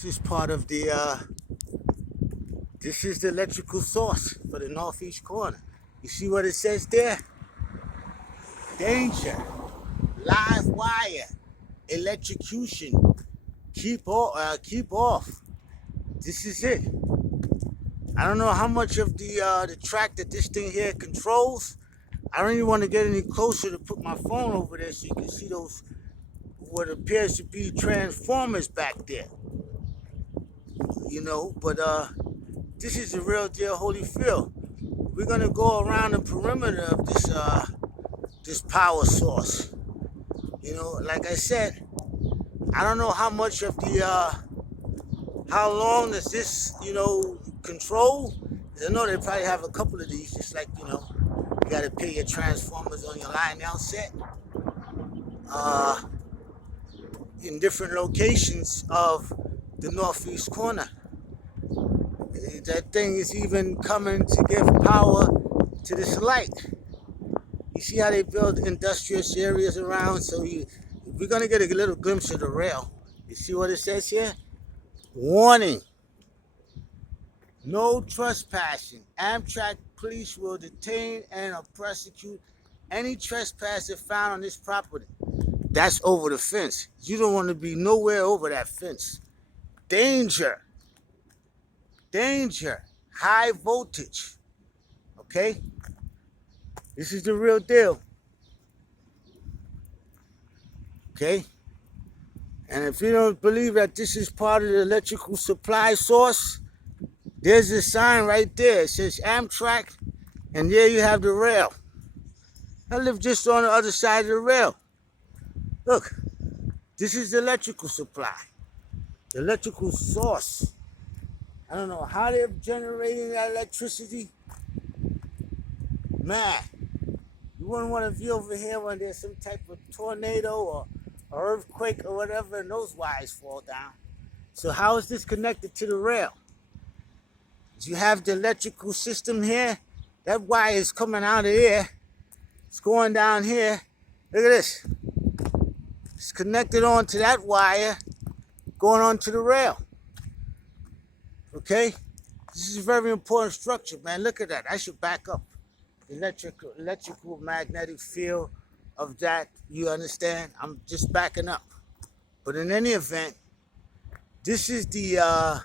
This is part of the, this is the electrical source for the northeast corner. You see what it says there? Danger, live wire, electrocution, keep off. This is it. I don't know how much of the track that this thing here controls. I don't even want to get any closer to put my phone over there so you can see those, what appears to be transformers back there. But this is the real deal Holyfield. We're gonna go around the perimeter of this power source. Like I said, I don't know how much of how long does this, control? I know they probably have a couple of these, just like, you gotta pay your transformers on your Lionel set. In different locations of the northeast corner. That thing is even coming to give power to this light. You see how they build industrious areas around? So we're going to get a little glimpse of the rail. You see what it says here? Warning. No trespassing. Amtrack police will detain and prosecute any trespasser found on this property. That's over the fence. You don't want to be nowhere over that fence. Danger. Danger. High voltage. Okay? This is the real deal. Okay? And if you don't believe that this is part of the electrical supply source, there's a sign right there. It says Amtrack, and there you have the rail. I live just on the other side of the rail. Look, this is the electrical supply, the electrical source. I don't know how they're generating that electricity. Man, you wouldn't want to be over here when there's some type of tornado or earthquake or whatever and those wires fall down. So how is this connected to the rail? You have the electrical system here. That wire is coming out of here. It's going down here. Look at this. It's connected onto that wire, going onto the rail. Okay? This is a very important structure, man. Look at that. I should back up. Electrical magnetic field of that, you understand? I'm just backing up. But in any event, this is the, I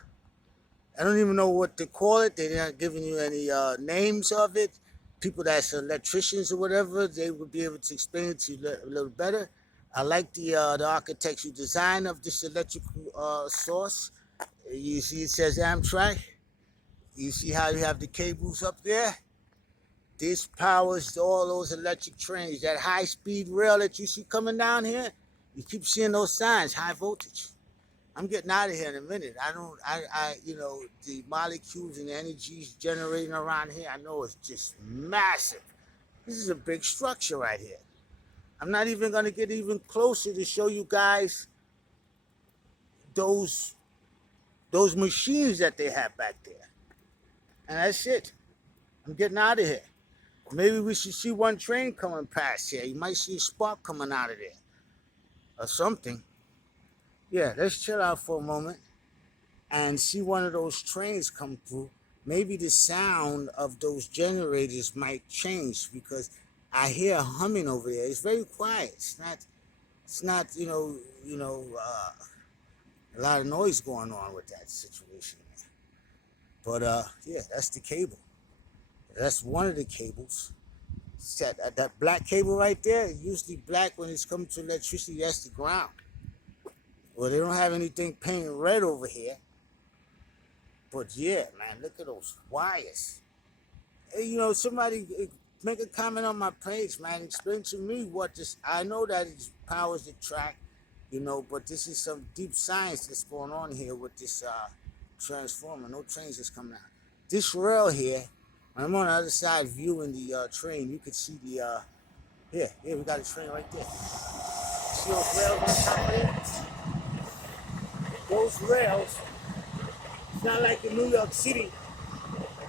don't even know what to call it. They're not giving you any names of it. People that's electricians or whatever, they would be able to explain it to you a little better. I like the architectural design of this electrical source. You see it says Amtrack. You see how you have the cables up there? This powers all those electric trains. That high-speed rail that you see coming down here, you keep seeing those signs, high voltage. I'm getting out of here in a minute. The molecules and the energies generating around here, I know it's just massive. This is a big structure right here. I'm not even going to get even closer to show you guys those machines that they have back there. And that's it. I'm getting out of here. Maybe we should see one train coming past here. You might see a spark coming out of there. Or something. Yeah, let's chill out for a moment and see one of those trains come through. Maybe the sound of those generators might change because I hear humming over there. It's very quiet. It's not, a lot of noise going on with that situation. But yeah, that's the cable. That's one of the cables. That black cable right there, usually black when it's coming to electricity, that's the ground. Well, they don't have anything painted red over here. But yeah, man, look at those wires. Hey, somebody make a comment on my page, man. Explain to me what this, I know that it powers the track, but this is some deep science that's going on here with this transformer. No trains is coming out. This rail here, when I'm on the other side viewing the train, you can see the, here, we got a train right there. See those rails on top of it? Those rails, it's not like in New York City,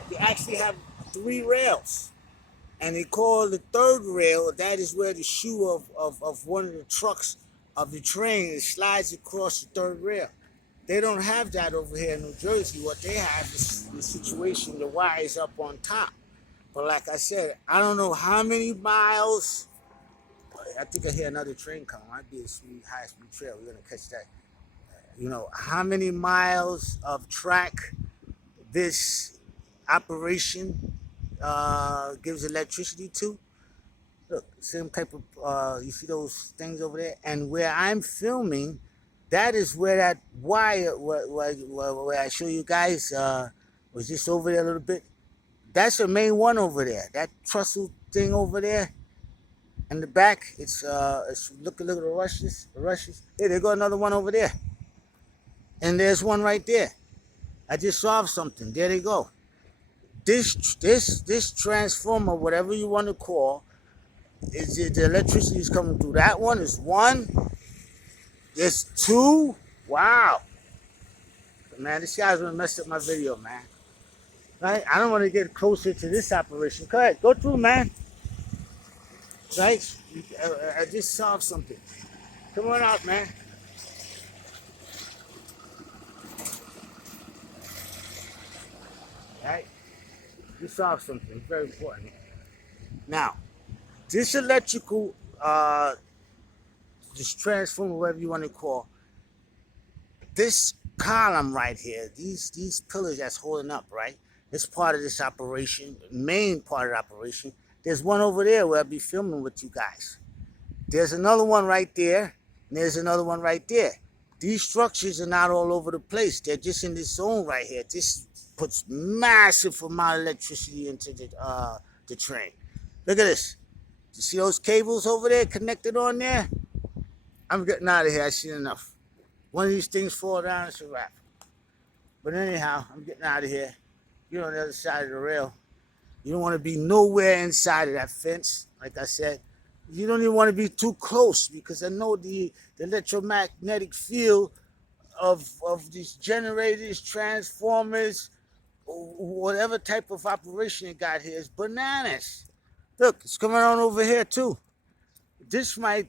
they actually have 3 rails. And they call the third rail, that is where the shoe of one of the trucks of the train slides across the third rail. They don't have that over here in New Jersey. What they have is the situation, the wire is up on top. But like I said, I don't know how many miles. I think I hear another train coming. Might be a high-speed trail. We're gonna catch that. You know, how many miles of track this operation gives electricity to. Look, same type of, you see those things over there? And where I'm filming, that is where that wire, where I show you guys, was just over there a little bit. That's the main one over there. That trestle thing over there in the back, it's look at the rushes. Hey, there go another one over there. And there's one right there. I just solved something. There they go. This transformer, whatever you want to call, is the electricity is coming through. That one is one. There's two. Wow. Man, this guy's gonna mess up my video, man. Right? I don't want to get closer to this operation. Go ahead, go through, man. Right? I just solved something. Come on out, man. Right? You solved something very important. Now, this electrical, this transformer, whatever you want to call, this column right here, these pillars that's holding up, right? It's part of this operation, main part of the operation. There's one over there where I'll be filming with you guys. There's another one right there, and there's another one right there. These structures are not all over the place. They're just in this zone right here. This puts massive amount of electricity into the train. Look at this. You see those cables over there connected on there? I'm getting out of here. I've seen enough. One of these things fall down, it's a wrap. But anyhow, I'm getting out of here. You're on the other side of the rail. You don't want to be nowhere inside of that fence, like I said. You don't even want to be too close because I know the electromagnetic field of these generators, transformers, whatever type of operation you got here is bananas. Look, it's coming on over here too. This might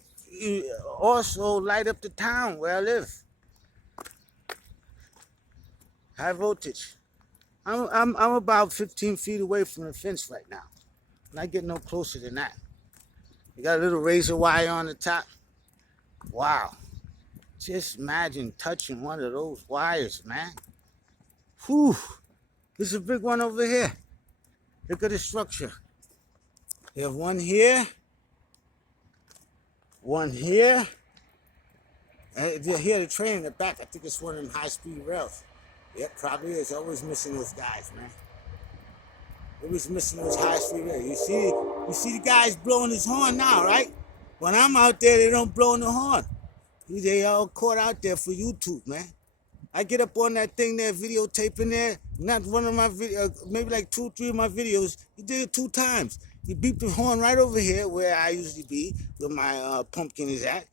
also light up the town where I live. High voltage. I'm about 15 feet away from the fence right now. I'm not getting no closer than that. You got a little razor wire on the top. Wow. Just imagine touching one of those wires, man. Whew. There's a big one over here. Look at the structure. You have one here. One here. And you hear the train in the back. I think it's one of them high-speed rails. Yep, probably is. Always missing those guys, man. Always missing those high-speed rails. You see the guys blowing his horn now, right? When I'm out there, they don't blow the horn. They all caught out there for YouTube, man. I get up on that thing there, videotaping there. Not one of my videos, maybe like 2 or 3 of my videos. He did it 2 times. He beeped the horn right over here where I usually be, where my pumpkin is at.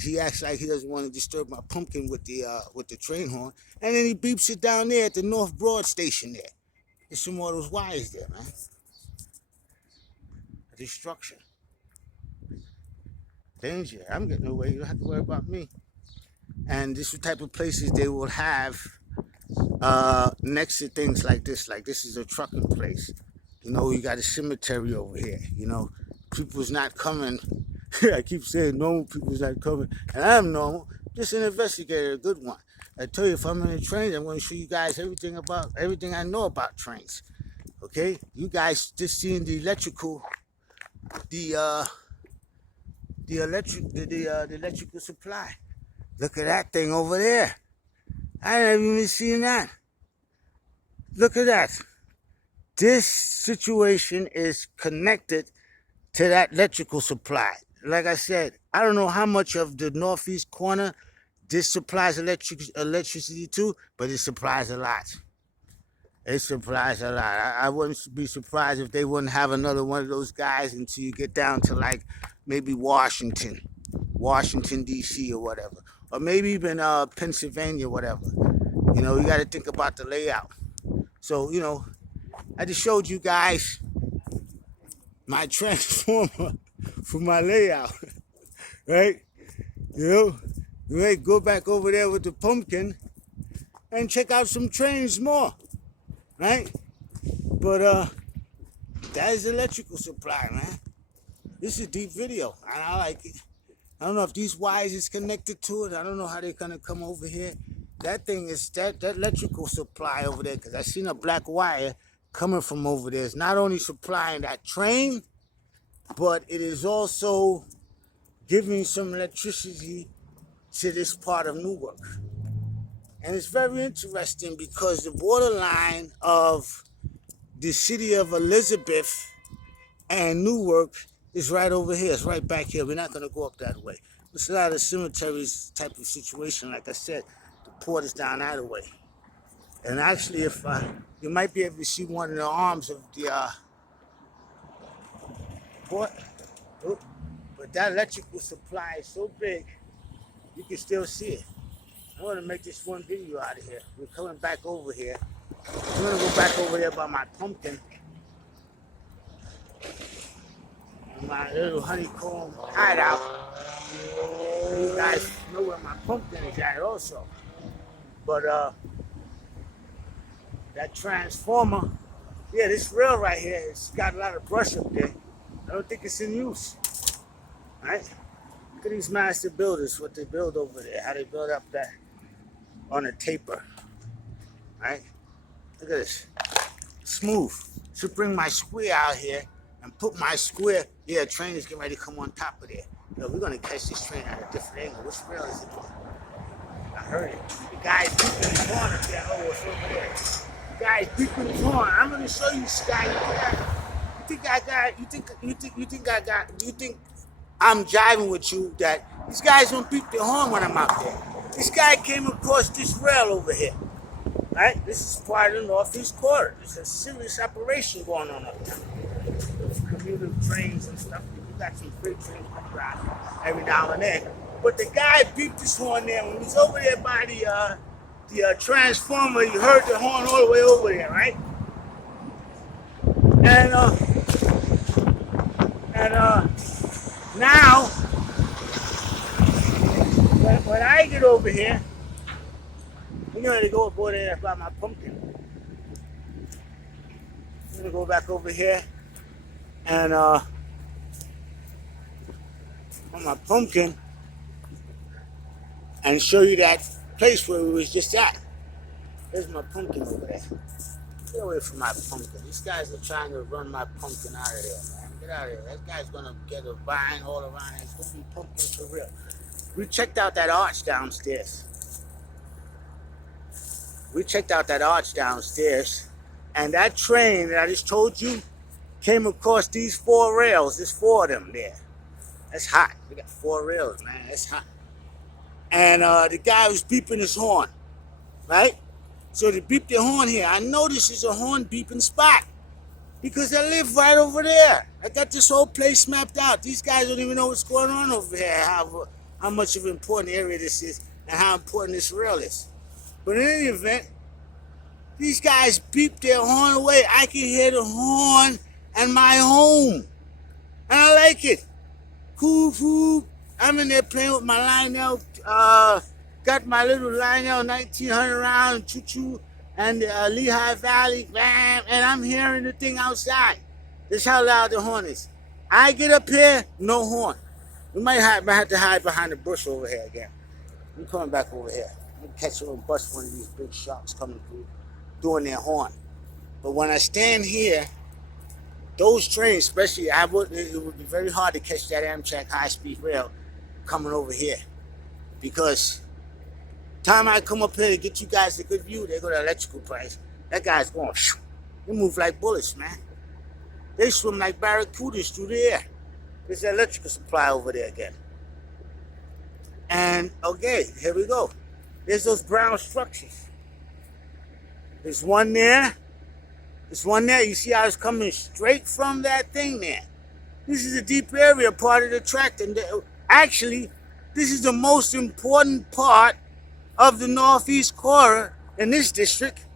He acts like he doesn't want to disturb my pumpkin with the train horn. And then he beeps it down there at the North Broad station there. There's some more of those wires there, man. Destruction. Danger. I'm getting away. You don't have to worry about me. And this is the type of places they will have next to things like this. Like this is a trucking place. You know, you got a cemetery over here. You know, people's not coming. I keep saying normal people's not coming. And I'm normal. Just an investigator, a good one. I tell you, if I'm in a train, I'm going to show you guys everything I know about trains. Okay? You guys just seeing the electrical, the electrical supply. Look at that thing over there. I never even seen that. Look at that. This situation is connected to that electrical supply. Like I said, I don't know how much of the northeast corner this supplies electricity to, but it supplies a lot. It supplies a lot. I wouldn't be surprised if they wouldn't have another one of those guys until you get down to like maybe Washington, D.C. or whatever. Or maybe even Pennsylvania, whatever. You know, you got to think about the layout. So, you know, I just showed you guys my transformer for my layout, right? You know, We may go back over there with the pumpkin and check out some trains more, right? But that is electrical supply, man. This is a deep video, and I like it. I don't know if these wires is connected to it. I don't know how they're gonna come over here. That thing is that electrical supply over there, because I seen a black wire coming from over there. It's not only supplying that train, but it is also giving some electricity to this part of Newark. And it's very interesting because the borderline of the city of Elizabeth and Newark is right over here. It's right back here. We're not going to go up that way. It's a lot of cemeteries type of situation. Like I said, the port is down that way. And actually, if you might be able to see one of the arms of the port. Oh, but that electrical supply is so big, you can still see it. I want to make this one video out of here. We're coming back over here. I'm going to go back over there by my pumpkin. My little honeycomb hideout. You guys know where my pumpkin is at also. But that transformer, yeah, this rail right here, it's got a lot of brush up there. I don't think it's in use. Right? Look at these master builders, what they build over there, how they build up that on a taper. Right? Look at this. Smooth. Should bring my square out here and put my square. Yeah, train is getting ready to come on top of there. Yo, we're gonna catch this train at a different angle. Which rail is it on? I heard it. The guy's beeping his horn up there. Oh, it's over there. The guy's beeping his horn. I'm gonna show you, Sky. You think I'm jiving with you that these guys don't beep their horn when I'm out there. This guy came across this rail over here. Right? This is part of the Northeast Corridor. There's a serious operation going on up there. Commuter trains and stuff. We got some freight trains come around every now and then. But the guy beeped his horn there when he was over there by the transformer. You heard the horn all the way over there, right? And now when I get over here, we're going to go over there by my pumpkin. I'm going to go back over here and on my pumpkin and show you that place where we was just at. There's my pumpkin over there. Get away from my pumpkin. These guys are trying to run my pumpkin out of there, man. Get out of there. That guy's going to get a vine all around it. It's going to be pumpkin for real. We checked out that arch downstairs. And that train that I just told you came across these 4 rails. There's 4 of them there. That's hot. We got 4 rails, man. That's hot. And the guy was beeping his horn, right? So they beeped their horn here. I know this is a horn beeping spot because I live right over there. I got this whole place mapped out. These guys don't even know what's going on over here, how much of an important area this is and how important this rail is. But in any event, these guys beep their horn away. I can hear the horn and my home. And I like it. Cool. I'm in there playing with my Lionel. Got my little Lionel 1900 round choo-choo and the Lehigh Valley. Bam, and I'm hearing the thing outside. This is how loud the horn is. I get up here, no horn. We might have to hide behind the bush over here again. I'm coming back over here. I'm catching and bust one of these big sharks coming through, doing their horn. But when I stand here, those trains, especially, it would be very hard to catch that Amtrack high-speed rail coming over here. Because time I come up here to get you guys a good view, they go to electrical price. That guy's going, shoo. They move like bullets, man. They swim like barracudas through the air. There's the electrical supply over there again. And, okay, here we go. There's those brown structures. There's one there. There's one there. You see how it's coming straight from that thing there. This is a deep area part of the tract. And actually, this is the most important part of the Northeast Corridor in this district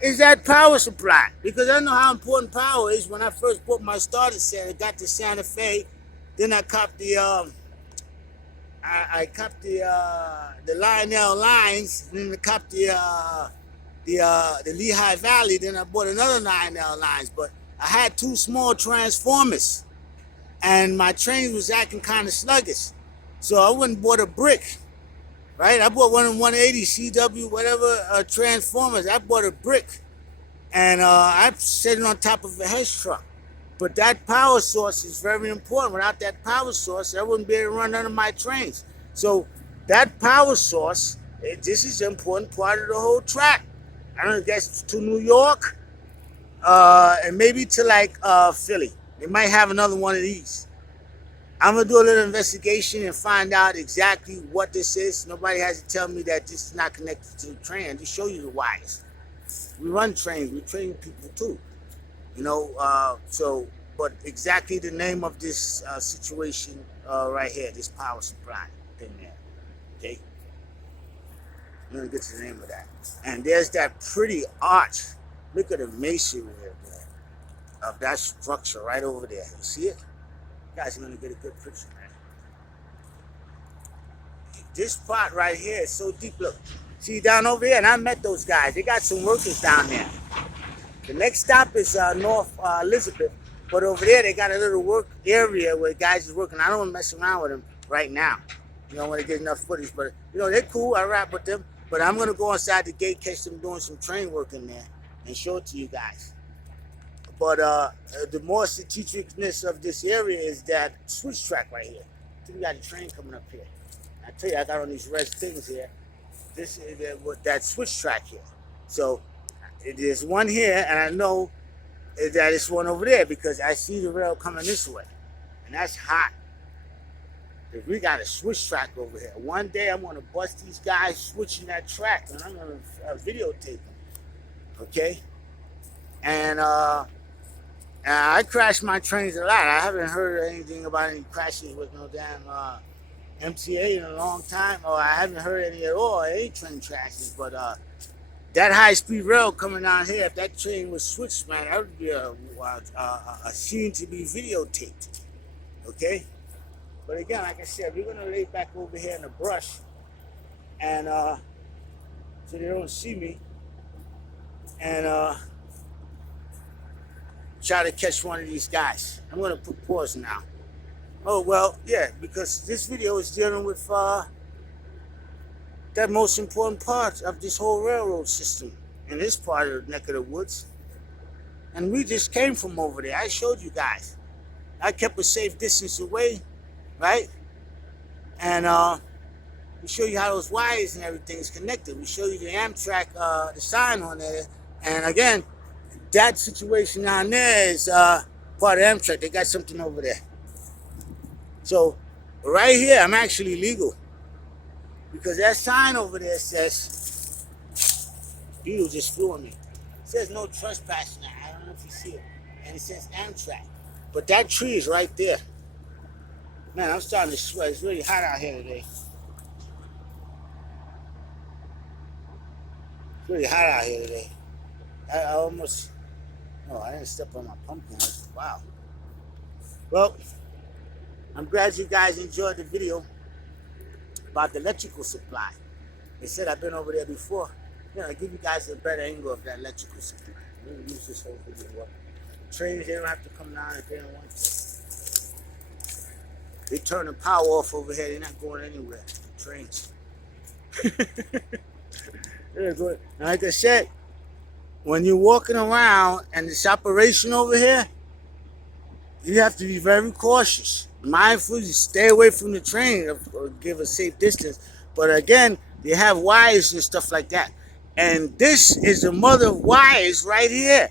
is that power supply. Because I know how important power is. When I first bought my starter set, I got the Santa Fe. Then I copped the I copped the Lionel lines, and then I copped the Lehigh Valley. Then I bought another Lionel lines, but I had two small transformers, and my train was acting kind of sluggish, so I went and bought a brick. Right, I bought one of 180 CW whatever transformers. I bought a brick, and I set it on top of a hedge truck. But that power source is very important. Without that power source, I wouldn't be able to run none of my trains. So that power source, this is an important part of the whole track. I don't know, guess to New York, and maybe to like Philly. They might have another one of these. I'm gonna do a little investigation and find out exactly what this is. Nobody has to tell me that this is not connected to the train. I just show you the wires. We run trains. We train people too. You know, but exactly the name of this situation right here, this power supply thing there, okay? I'm gonna get to the name of that. And there's that pretty arch. Look at the masonry there of that structure right over there. You see it? You guys are gonna get a good picture, man. This part right here is so deep. Look, see down over here, and I met those guys. They got some workers down there. The next stop is North Elizabeth, but over there they got a little work area where guys is working. I don't want to mess around with them right now. You know, when they get enough footage, but you know they're cool. I rap with them, but I'm gonna go inside the gate, catch them doing some train work in there, and show it to you guys. But the more strategicness of this area is that switch track right here. So we got a train coming up here. I tell you, I got on these red things here. This is that switch track here. So there's one here, and I know that it's one over there because I see the rail coming this way, and that's hot. If we got a switch track over here, one day I'm gonna bust these guys switching that track, and I'm gonna videotape them. Okay, and I crash my trains a lot. I haven't heard anything about any crashes with no damn MTA in a long time, or I haven't heard any at all, any train crashes, but that high-speed rail coming down here, if that train was switched, man, that would be a scene to be videotaped, okay? But again, like I said, we're gonna lay back over here in the brush, and so they don't see me, and try to catch one of these guys. I'm gonna put pause now. Oh, well, yeah, because this video is dealing with that most important part of this whole railroad system in this part of the neck of the woods. And we just came from over there. I showed you guys. I kept a safe distance away, right? And we show you how those wires and everything is connected. We show you the Amtrack, the sign on there. And again, that situation down there is part of Amtrack. They got something over there. So right here, I'm actually legal. Because that sign over there says, Beetle just flew on me. It says no trespassing. I don't know if you see it. And it says Amtrack. But that tree is right there. Man, I'm starting to sweat. It's really hot out here today. It's really hot out here today. I almost, oh, I didn't step on my pumpkin. Wow. Well, I'm glad you guys enjoyed the video about the electrical supply. They said I've been over there before. You know, I give you guys a better angle of that electrical supply. We're gonna use this whole video up. Trains, they don't have to come down if they don't want to. They turn the power off over here. They're not going anywhere. Trains. They're good. Like I said, when you're walking around and this operation over here, you have to be very cautious. Mindful, you stay away from the train or give a safe distance. But again, they have wires and stuff like that. And this is the mother of wires right here.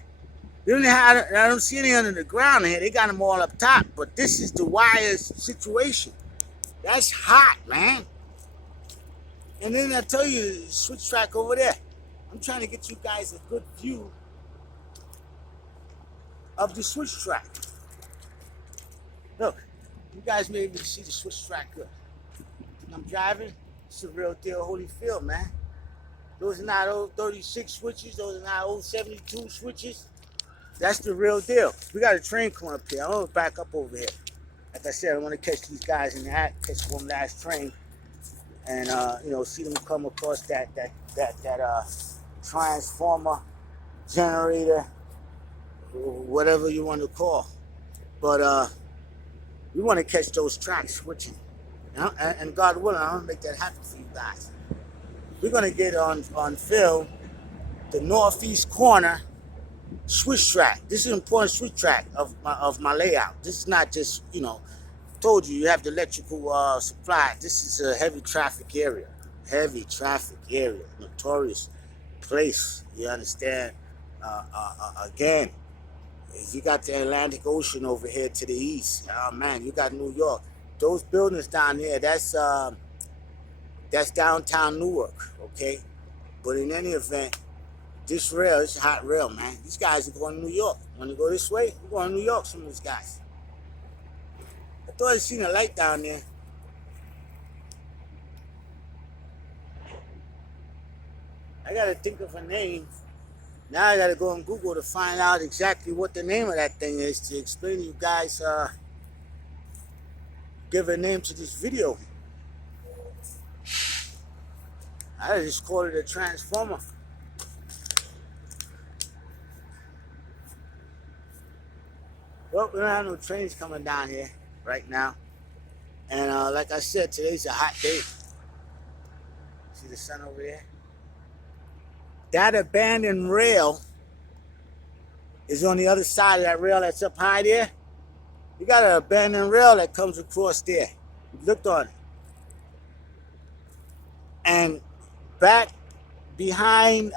They don't have, I don't see any under the ground here. They got them all up top. But this is the wires situation. That's hot, man. And then I tell you, switch track over there. I'm trying to get you guys a good view of the switch track. Look. You guys may be able to see the switch track good. When I'm driving, it's a real deal Holyfield, man. Those are not old 36 switches. Those are not old 72 switches. That's the real deal. We got a train coming up here. I'm going to back up over here. Like I said, I want to catch these guys in the act, catch one last train. and see them come across that transformer, generator, whatever you want to call. But we want to catch those tracks switching. And God willing, I'm going to make that happen for you guys. We're going to get on film the northeast corner switch track. This is an important switch track of my layout. This is not just, told you have the electrical supply. This is a heavy traffic area. Heavy traffic area. Notorious place. You understand? Again, you got the Atlantic Ocean over here to the east. Oh man, you got New York. Those buildings down there, that's downtown Newark, okay? But in any event, this rail is a hot rail, man. These guys are going to New York. When they go this way, we're going to New York, some of these guys. I thought I seen a light down there. I got to think of a name. Now I got to go on Google to find out exactly what the name of that thing is to explain to you guys, give a name to this video. I just called it a transformer. Well, we don't have no trains coming down here right now. And like I said, today's a hot day. See the sun over there? That abandoned rail is on the other side of that rail that's up high there. You got an abandoned rail that comes across there. We looked on it. And back behind,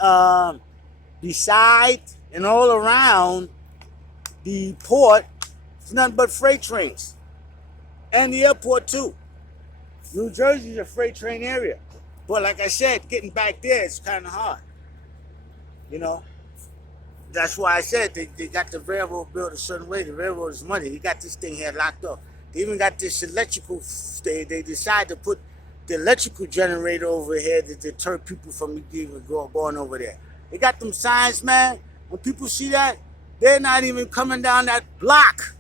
beside, and all around the port, it's nothing but freight trains. And the airport too. New Jersey's a freight train area. But like I said, getting back there is kind of hard. That's why I said they got the railroad built a certain way. The railroad is money. They got this thing here locked up. They even got this electrical, they decided to put the electrical generator over here to deter people from even going over there. They got them signs, man. When people see that, they're not even coming down that block.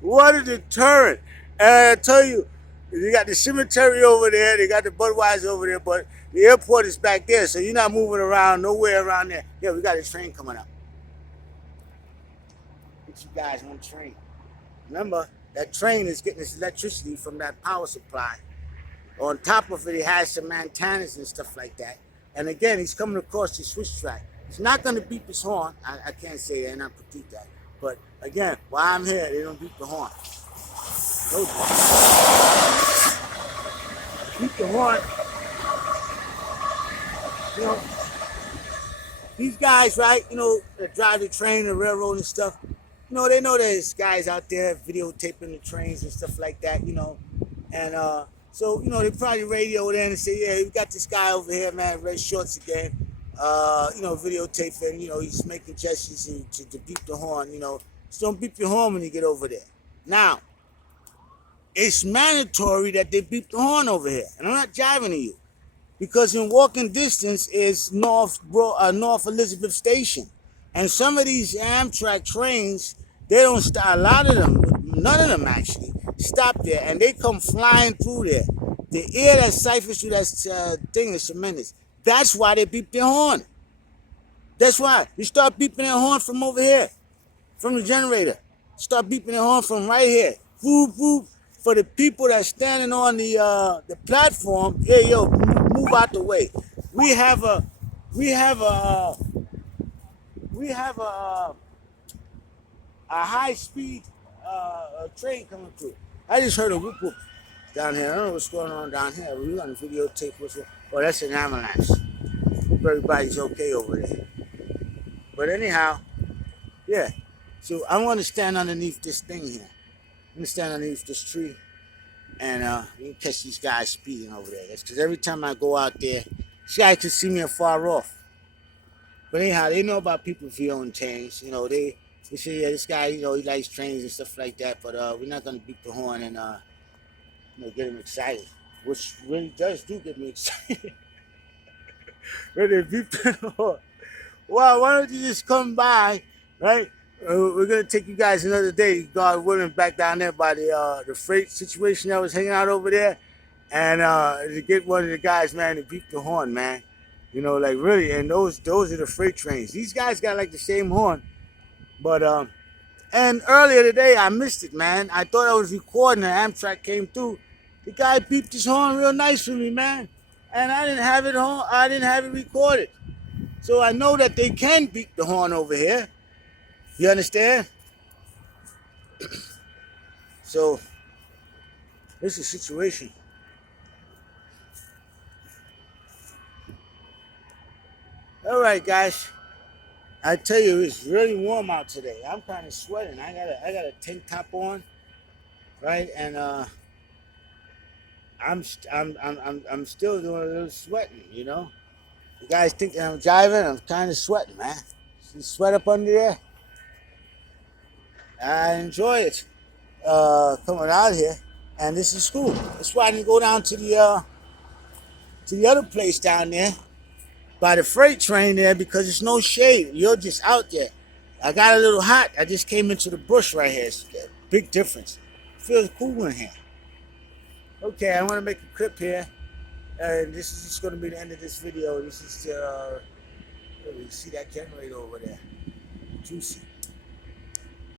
What a deterrent. And I tell you, you got the cemetery over there, they got the Budweiser over there, but the airport is back there, so you're not moving around nowhere around there. Yeah, we got a train coming up. Get you guys on the train. Remember, that train is getting its electricity from that power supply. On top of it, it has some antennas and stuff like that. And again, he's coming across the switch track. He's not going to beep his horn. I can't say that and not predict that. But again, while I'm here, they don't beep the horn. Beep the horn. These guys, right, that drive the train, the railroad and stuff, they know there's guys out there videotaping the trains and stuff like that, And so, they probably radio in and say, yeah, we got this guy over here, man, red shorts again, videotaping, he's making gestures to beep the horn, Just don't beep your horn when you get over there. Now, it's mandatory that they beep the horn over here. And I'm not jiving to you. Because in walking distance is North Elizabeth Station. And some of these Amtrack trains, they don't stop. A lot of them, none of them actually, stop there. And they come flying through there. The air that ciphers through that thing is tremendous. That's why they beep their horn. That's why. You start beeping their horn from over here. From the generator. Start beeping their horn from right here. Whoop, whoop. For the people that's standing on the platform, hey, yo, move out the way. We have a high speed train coming through. I just heard a whoop whoop down here. I don't know what's going on down here. We're gonna videotape what's going on. Oh, that's an ambulance. Hope everybody's okay over there. But anyhow, yeah. So I'm gonna stand underneath this thing here. I'm gonna stand underneath this tree, and you can catch these guys speeding over there. That's because every time I go out there, these guys can see me afar off. But anyhow, they know about people viewing trains. They say, yeah, this guy, he likes trains and stuff like that. But we're not gonna beat the horn and get him excited, which really does get me excited. When they beep the horn, well, why don't you just come by, right? We're gonna take you guys another day, God willing, back down there by the freight situation that was hanging out over there, and to get one of the guys, man, to beep the horn, man. You know, like really, and those are the freight trains. These guys got like the same horn, but and earlier today I missed it, man. I thought I was recording, and Amtrack came through. The guy beeped his horn real nice for me, man, and I didn't have it on. I didn't have it recorded, so I know that they can beep the horn over here. You understand? So this is a situation. All right, guys. I tell you, it's really warm out today. I'm kind of sweating. I got a tank top on, right? And I'm still doing a little sweating. You know, you guys think that I'm jiving? I'm kind of sweating, man. See sweat up under there? I enjoy it. Coming out here, and this is school. That's why I didn't go down to the other place down there by the freight train there because it's no shade. You're just out there. I got a little hot. I just came into the bush right here. It's a big difference. It feels cool in here. Okay, I want to make a clip here, and this is just going to be the end of this video. This is you see that generator over there, juicy.